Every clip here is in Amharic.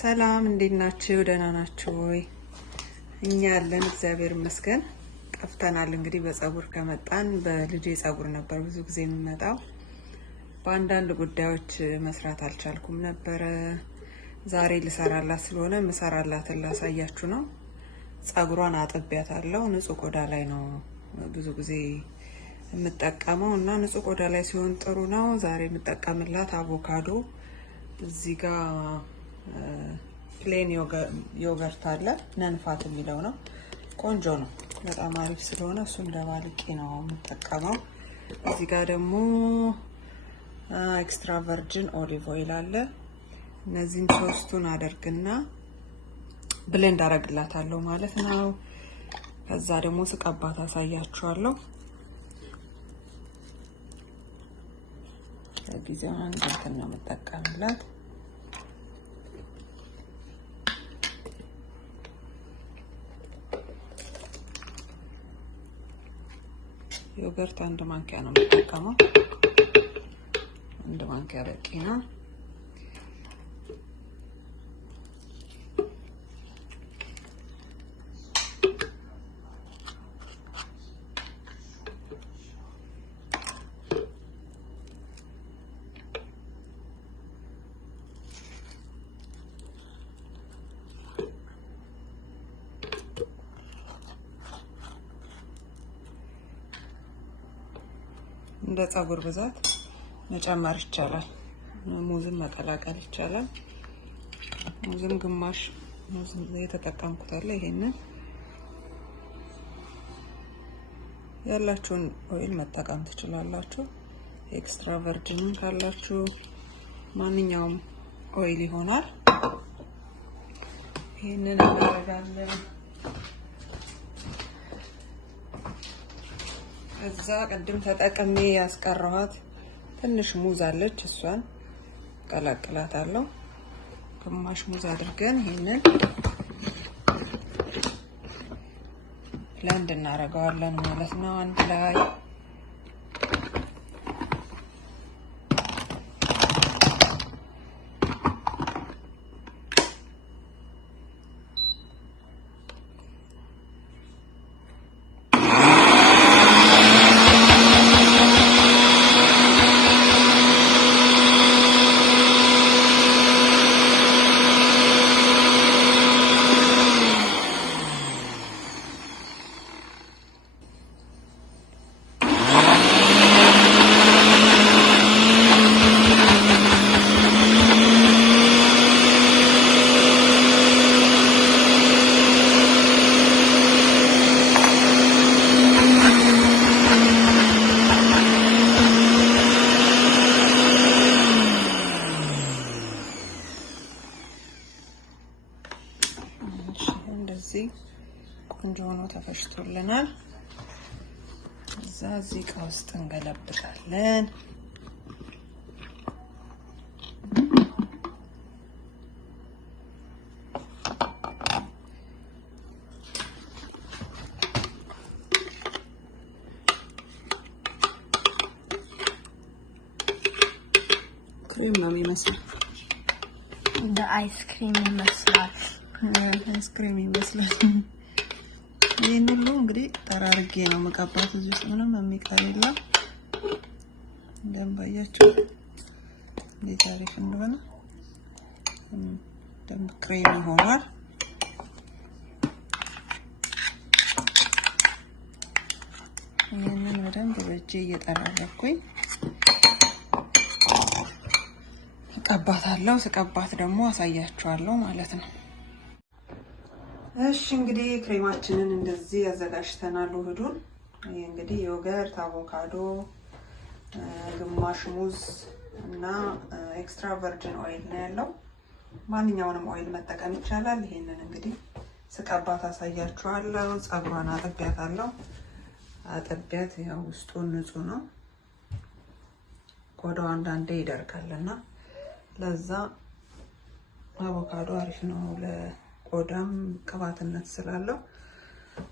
ሰላም እንዴት ናችሁ? ደህና ናችሁ ወይ? እኛ ያለን እግዚአብሔር ይመስገን። ጠፍተናል። እንግዲህ በፀጉር ከመጣን በልጄ ፀጉር ነበር ብዙ ጊዜ የምመጣው። በአንዳንድ ጉዳዮች መስራት አልቻልኩም ነበረ። ዛሬ ልሰራላት ስለሆነ ምሰራላትን ላሳያችሁ ነው። ፀጉሯን አጥቢያታለሁ። ንጹህ ቆዳ ላይ ነው ብዙ ጊዜ የምጠቀመው እና ንጹህ ቆዳ ላይ ሲሆን ጥሩ ነው። ዛሬ የምጠቀምላት አቮካዶ እዚህ ጋር ፕሌን ዮገርት አለ፣ ነንፋት የሚለው ነው። ቆንጆ ነው፣ በጣም አሪፍ ስለሆነ እሱን ደባልቄ ነው የምጠቀመው። እዚህ ጋር ደግሞ ኤክስትራ ቨርጂን ኦሊቭ ኦይል አለ። እነዚህን ሶስቱን አደርግና ብሌንድ አረግላታለሁ ማለት ነው። ከዛ ደግሞ ስቀባት አሳያችኋለሁ። ለጊዜው አንገትን ነው የምጠቀምላት። ዮገርት አንድ ማንኪያ ነው የምጠቀመው። አንድ ማንኪያ በቂ ነው። እንደ ፀጉር ብዛት መጨመር ይቻላል። ሙዝም መቀላቀል ይቻላል። ሙዝም ግማሽ ሙዝ የተጠቀምኩት አለ። ይሄንን ያላችሁን ኦይል መጠቀም ትችላላችሁ። ኤክስትራ ቨርጂን ካላችሁ ማንኛውም ኦይል ይሆናል። ይሄንን እናደርጋለን። እዛ ቀደም ተጠቅሜ ያስቀረኋት ትንሽ ሙዝ አለች፣ እሷን ቀላቅላታለሁ። ግማሽ ሙዝ አድርገን ይሄንን ብሌንድ እናደርገዋለን ማለት ነው አንድ ላይ። እንደዚህ ቆንጆ ሆኖ ተፈሽቶልናል። እዚህ ዕቃ ውስጥ እንገለብጣለን። ክሬም ነው የሚመስለው፣ እንደ አይስክሪም ይመስላል። አይስክሪም ይመስላል። ይሄን ሁሉ እንግዲህ ጠራርጌ ነው መቀባት። እዚህ ውስጥ ምንም የሚቀር የለም። እንደምባያችሁ እንዴት አሪፍ እንደሆነ ደንብ ክሬም ይሆናል። ይሄንን በደንብ በእጄ እየጠራረኩኝ ቀባታለሁ። ስቀባት ደግሞ አሳያችኋለሁ ማለት ነው። እሺ እንግዲህ ክሬማችንን እንደዚህ አዘጋጅተናል። ውህዱን ይሄ እንግዲህ ዮገርት፣ አቮካዶ፣ ግማሽ ሙዝ እና ኤክስትራ ቨርጂን ኦይል ነው ያለው። ማንኛውንም ኦይል መጠቀም ይቻላል። ይሄንን እንግዲህ ስቀባት አሳያችኋለሁ። ፀጉሯን አጥቢያታለሁ። አጥቢያት ያው ውስጡ ንጹህ ነው። ቆዳው አንዳንዴ ይደርቃልና ለዛ አቮካዶ አሪፍ ነው ለቆዳም ቅባትነት ስላለው።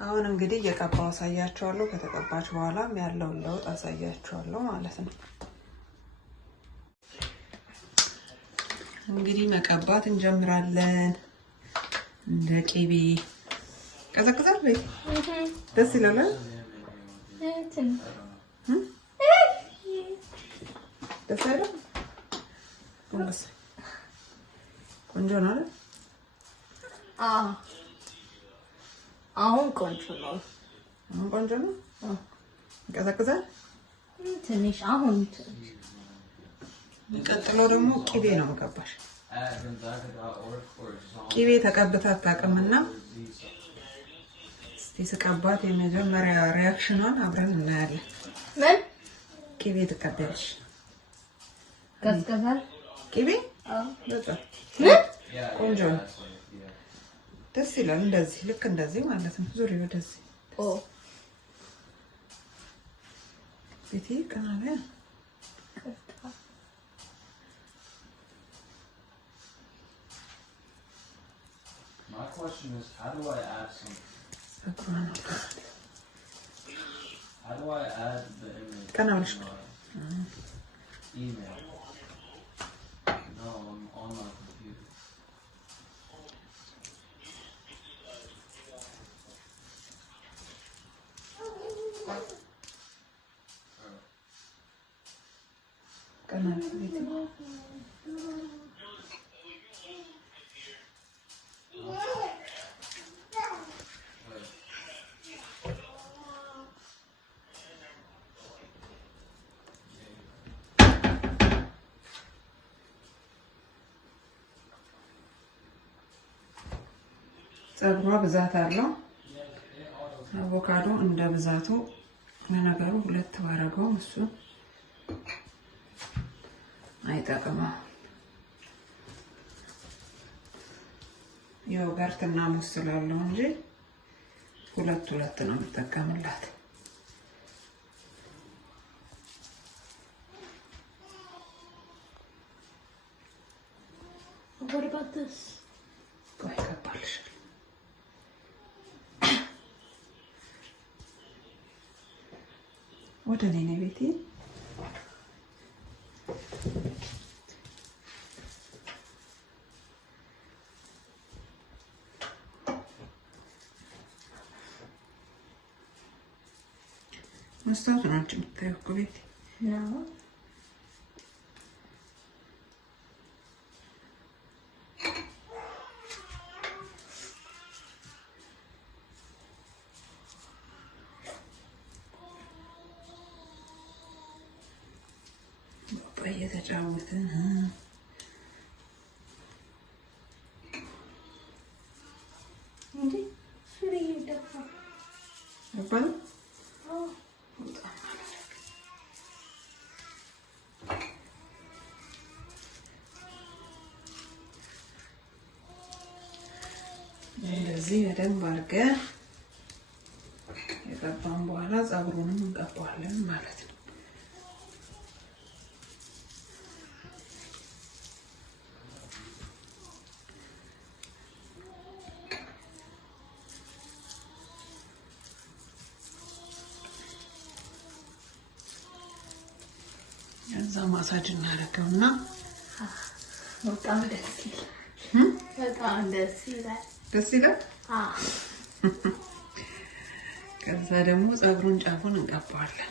አሁን እንግዲህ እየቀባው አሳያችኋለሁ። ከተቀባች በኋላም ያለውን ለውጥ አሳያችኋለሁ ማለት ነው። እንግዲህ መቀባት እንጀምራለን። እንደ ቅቤ ቀዘቅዛል ወይ? ደስ ይላል። ደስ አይልም? ቆንጆ ነው አይደል? አሁን ቆንጆ ነው። አሁን ቆንጆ ነው። ቀዘቅዛል ትንሽ አሁን ቀጥሎ ደግሞ ቅቤ ነው መቀባሽ። ቅቤ ተቀብታ አታውቅምና እስቲ ስቀባት የመጀመሪያ ሪያክሽኗን አብረን እናያለን። ምን ቅቤ ትቀበልሽ? ቀዝቀዛል ቅቤ? በጣም ቆንጆ ነው። ደስ ይላል። እንደዚህ ልክ እንደዚህ ማለት ነው። ዙሪ ወደዚህ ቤቴ ቀናለ My question is, how do I add some? How do I add the image to my email? No, I'm on my computer. ጸጉሯ ብዛት አለው። አቮካዶ እንደ ብዛቱ ለነገሩ ሁለት ባረገው እሱ አይጠቅምም። ዮገርትና ሙዝ ስላለው እንጂ ሁለት ነው የምጠቀምላት። What about this? ቆይ ገባልሽ። ወደ እኔ ነው ቤቴ። መስታወት ናቸው የምታየው እኮ ቤቴ። No. እየተጫወትን እንዴ ፍሪ ይደፋ አባል እንደዚህ በደንብ አድርገን የቀባን በኋላ ፀጉሩንም እንቀባዋለን ማለት ነው። እዛ ማሳጅ እናደርገውና በጣም ደስ ይላል። በጣም ደስ ይላል። ደስ ይላል። ከዛ ደግሞ ፀጉሩን ጫፉን እንቀባዋለን።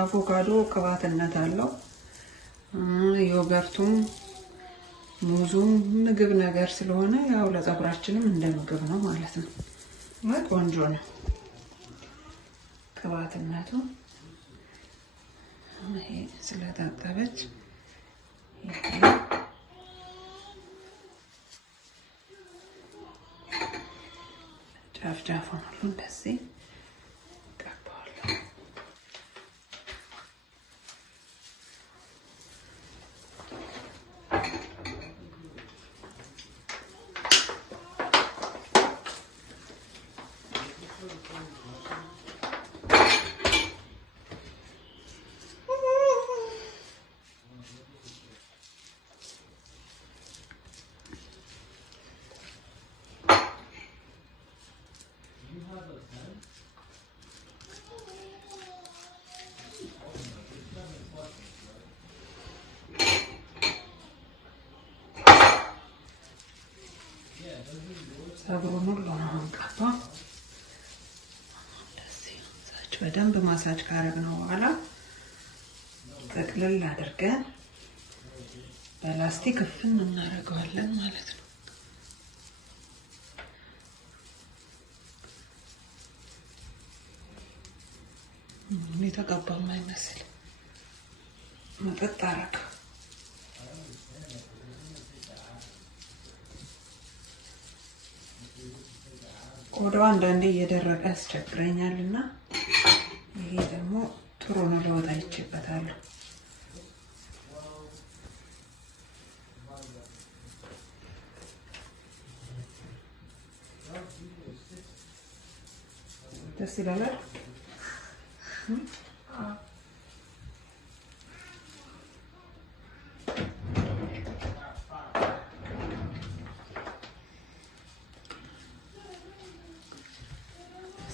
አቮካዶ ቅባትነት አለው። ዮገርቱም ሙዙም ምግብ ነገር ስለሆነ ያው ለፀጉራችንም እንደ ምግብ ነው ማለት ነው። ቆንጆ ነው ቅባትነቱ። ይሄ ስለታጠበች ጫፍ ሁሉ እንደዚህ ቀባዋለሁ። ፀጉሩን ሁሉ አንቀባ በደንብ ማሳጅ ካረግነው በኋላ ጠቅልል አድርገን በላስቲክ እፍን እናደርገዋለን ማለት ነው። የተቀባም አይመስል መጠጥ አረግ ቆዳው አንዳንዴ እየደረቀ ያስቸግረኛልና ይሄ ደግሞ ጥሩ ነው። ለወጣ ይችበታለሁ። ደስ ይላል።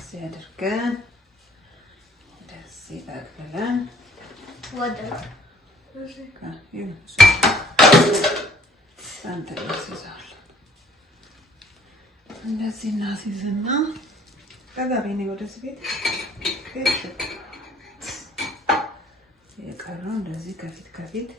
ሲያደርገን ደስ ይላል። ወደ እንደዚህ እናስይዝና ከዛ ቤኔ ወደዚህ ቤት የቀረው እንደዚህ ከፊት ከፊት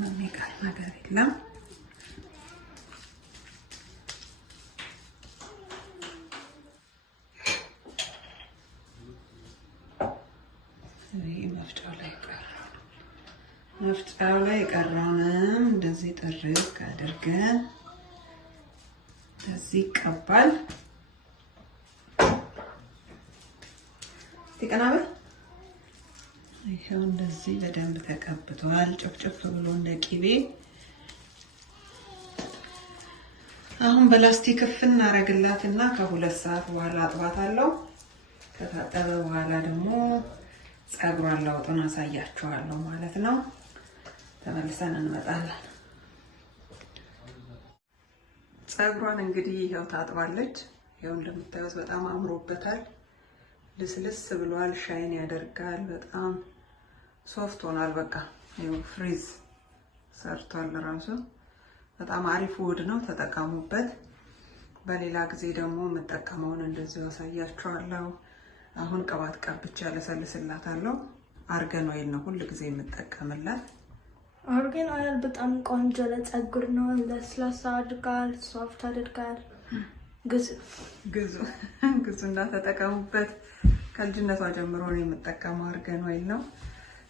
የሚቀር ነገር የለም። መፍጫው ላይ የቀረውንም እንደዚህ ጥርግ አድርገን እንደዚህ ይቀባል። ይቀናበል። ይሄው እንደዚህ በደንብ ተቀብቷል። ጨፍጨፍ ብሎ እንደ ቂቤ። አሁን በላስቲክ እፍን እናረግላትና ከ2 ሰዓት በኋላ አጥባታለሁ። ከታጠበ በኋላ ደግሞ ፀጉሯን ላውጡን አሳያችኋለሁ ማለት ነው። ተመልሰን እንመጣለን። ፀጉሯን እንግዲህ ይሄው ታጥባለች። ይሄው እንደምታዩት በጣም አምሮበታል። ልስልስ ብሏል። ሻይን ያደርጋል። በጣም ሶፍት ሆኗል። በቃ ይሄው ፍሪዝ ሰርቷል ራሱ። በጣም አሪፍ ውህድ ነው። ተጠቀሙበት። በሌላ ጊዜ ደግሞ የምጠቀመውን እንደዚህ አሳያችኋለሁ። አሁን ቅባት ቀብቼ ያለሰልስላታለሁ። አርገን ኦይል ነው ሁሉ ጊዜ የምጠቀምላት። አርገን ኦይል በጣም ቆንጆ ለፀጉር ነው። ለስላሳ አድርጋል፣ ሶፍት አድርጋል። ግዙና ተጠቀሙበት። ከልጅነቷ ጀምሮ ነው የምጠቀመው አርገን ኦይል ነው።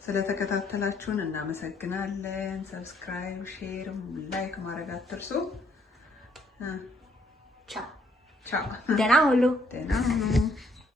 ስለተከታተላችሁን እናመሰግናለን። ሰብስክራይብ፣ ሼር፣ ላይክ ማድረግ አትርሱ። ቻው ቻው። ደህና ሁሉ። ደህና ሁኑ።